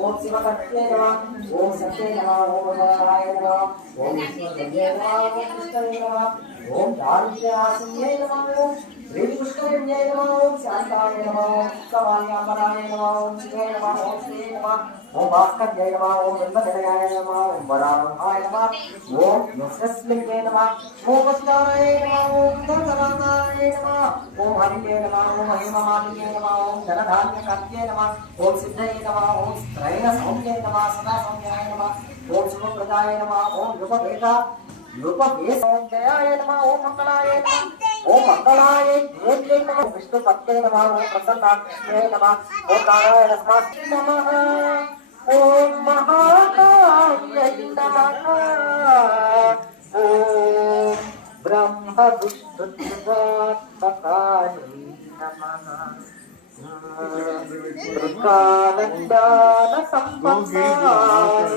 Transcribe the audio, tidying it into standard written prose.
ओम शिवकर्ते नमः ओम सत्ये नमः ओम नारायण नमः ओम ईश्वरये नमः ओम कृष्णाय नमः ओम दारिद्र्यासिन्ये नमः ओम श्रीकृष्णाय नमः ओम शांताय नमः ओम कवाल्याम्बराय नमः ओम शिवे नमः ओम श्री नमः ओम भास्कर्ये नमः ओम ब्रह्मदेवाय नमः ओम वराहाय नमः ओम यशस्लिंगे नमः ओम पुष्कराय नमः ओम धनराय नमः ओम हरिये नमः ओम हेममालिये नमः ओम धनधान्यकार्ये नमः ओम सिद्धये नमः ओम त्रैण सौम्ये नमः सदा सौम्याय नमः ओम शुभप्रदाय नमः ओम युगभेद ओम जयाय नमः ओम मंगलाय नमः ओम मंगलाय देव्यै नमः विष्णुपत्ये नमः ओम प्रसन्नात्मने नमः ओम नारायण नमः ओम महाकाय नमः ओम ब्रह्म विष्णुत्वात्मकाय नमः दुर्गानंदन संपन्नाय